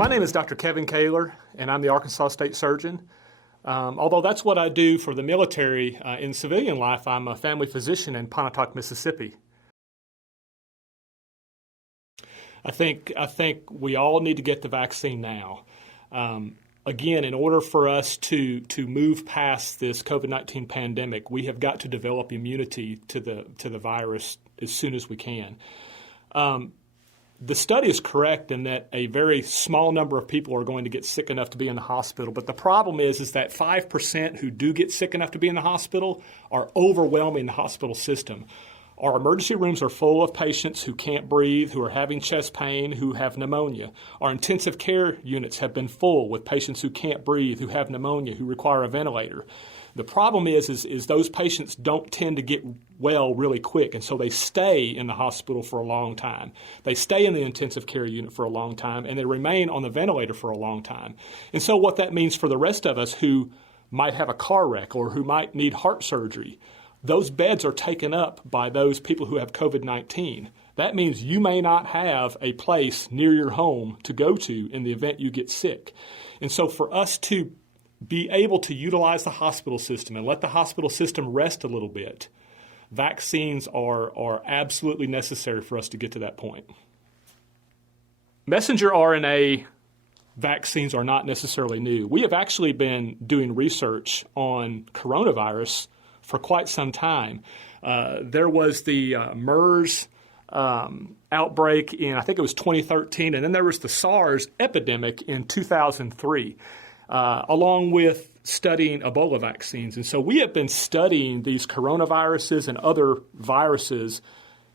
My name is Dr. Kevin Koehler, and I'm the Arkansas State Surgeon. Although that's what I do for the military, in civilian life, I'm a family physician in Pontotoc, Mississippi. I think we all need to get the vaccine now. Again, in order for us to move past this COVID-19 pandemic, we have got to develop immunity to the virus as soon as we can. The study is correct in that a very small number of people are going to get sick enough to be in the hospital. But the problem is that 5% who do get sick enough to be in the hospital are overwhelming the hospital system. Our emergency rooms are full of patients who can't breathe, who are having chest pain, who have pneumonia. Our intensive care units have been full with patients who can't breathe, who have pneumonia, who require a ventilator. The problem is those patients don't tend to get well really quick, and so they stay in the hospital for a long time. They stay in the intensive care unit for a long time, and they remain on the ventilator for a long time. And so what that means for the rest of us who might have a car wreck or who might need heart surgery, those beds are taken up by those people who have COVID-19. That means you may not have a place near your home to go to in the event you get sick. And so for us to be able to utilize the hospital system and let the hospital system rest a little bit, vaccines are absolutely necessary for us to get to that point. Messenger RNA vaccines are not necessarily new. We have actually been doing research on coronavirus for quite some time. There was the MERS outbreak in, I think it was 2013, and then there was the SARS epidemic in 2003. Along with studying Ebola vaccines. And so we have been studying these coronaviruses and other viruses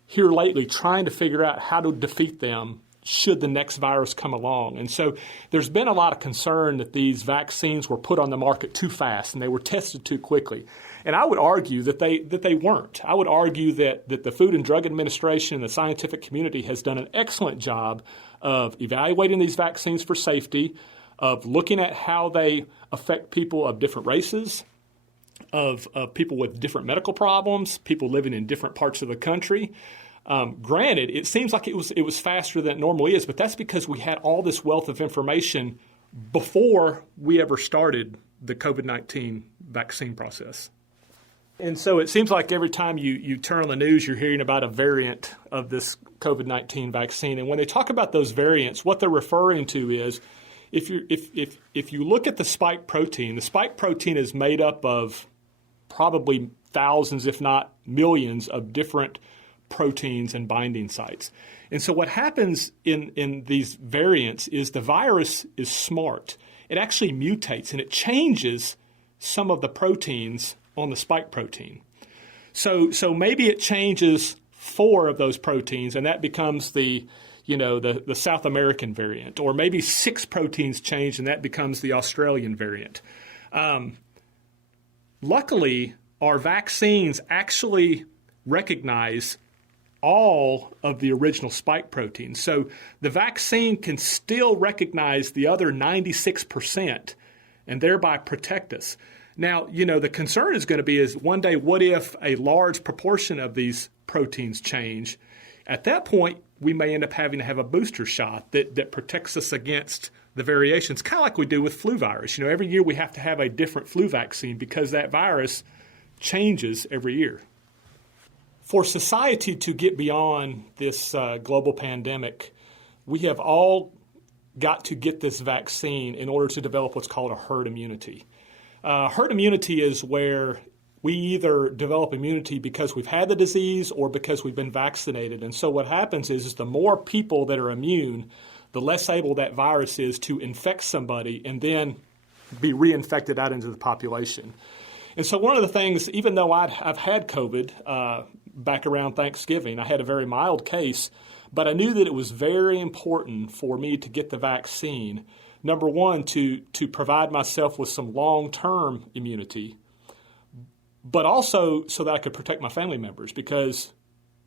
here lately, trying to figure out how to defeat them should the next virus come along. And so there's been a lot of concern that these vaccines were put on the market too fast and they were tested too quickly. And I would argue that they weren't. I would argue that the Food and Drug Administration and the scientific community has done an excellent job of evaluating these vaccines for safety, of looking at how they affect people of different races, of people with different medical problems, people living in different parts of the country. Granted, it seems like it was faster than it normally is, but that's because we had all this wealth of information before we ever started the COVID-19 vaccine process. And so it seems like every time you turn on the news, you're hearing about a variant of this COVID-19 vaccine. And when they talk about those variants, what they're referring to is if you look at the spike protein is made up of probably thousands, if not millions, of different proteins and binding sites. And so what happens in these variants is the virus is smart. It actually mutates and it changes some of the proteins on the spike protein. So maybe it changes 4 of those proteins and that becomes the South American variant, or maybe 6 proteins change and that becomes the Australian variant. Luckily, our vaccines actually recognize all of the original spike proteins. So the vaccine can still recognize the other 96% and thereby protect us. Now, the concern is going to be is one day, what if a large proportion of these proteins change? At that point, we may end up having to have a booster shot that protects us against the variations, kind of like we do with flu virus. Every year we have to have a different flu vaccine because that virus changes every year. For society to get beyond this global pandemic, we have all got to get this vaccine in order to develop what's called a herd immunity. Herd immunity is where we either develop immunity because we've had the disease or because we've been vaccinated. And so what happens is the more people that are immune, the less able that virus is to infect somebody and then be reinfected out into the population. And so one of the things, even though I've had COVID back around Thanksgiving, I had a very mild case, but I knew that it was very important for me to get the vaccine. Number one, to provide myself with some long-term immunity, but also so that I could protect my family members, because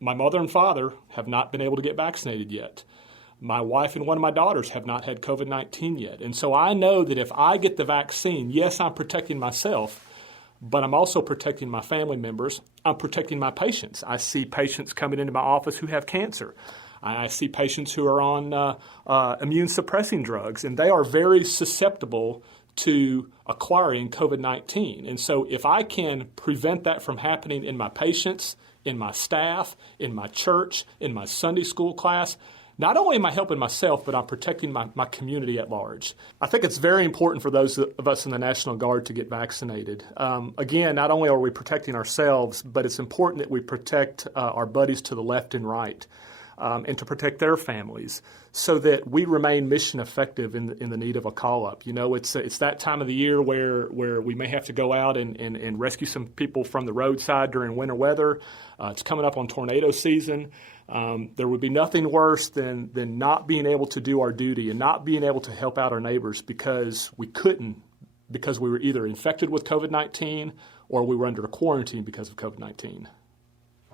my mother and father have not been able to get vaccinated yet. My wife and one of my daughters have not had COVID-19 yet. And so I know that if I get the vaccine, yes, I'm protecting myself, but I'm also protecting my family members. I'm protecting my patients. I see patients coming into my office who have cancer. I see patients who are on immune suppressing drugs, and they are very susceptible to acquiring COVID-19. And so if I can prevent that from happening in my patients, in my staff, in my church, in my Sunday school class, not only am I helping myself, but I'm protecting my community at large. I think it's very important for those of us in the National Guard to get vaccinated. Again, not only are we protecting ourselves, but it's important that we protect our buddies to the left and right, and to protect their families so that we remain mission effective in the need of a call-up. You know, it's that time of the year where we may have to go out and rescue some people from the roadside during winter weather. It's coming up on tornado season. There would be nothing worse than not being able to do our duty and not being able to help out our neighbors because we couldn't, because we were either infected with COVID-19 or we were under a quarantine because of COVID-19.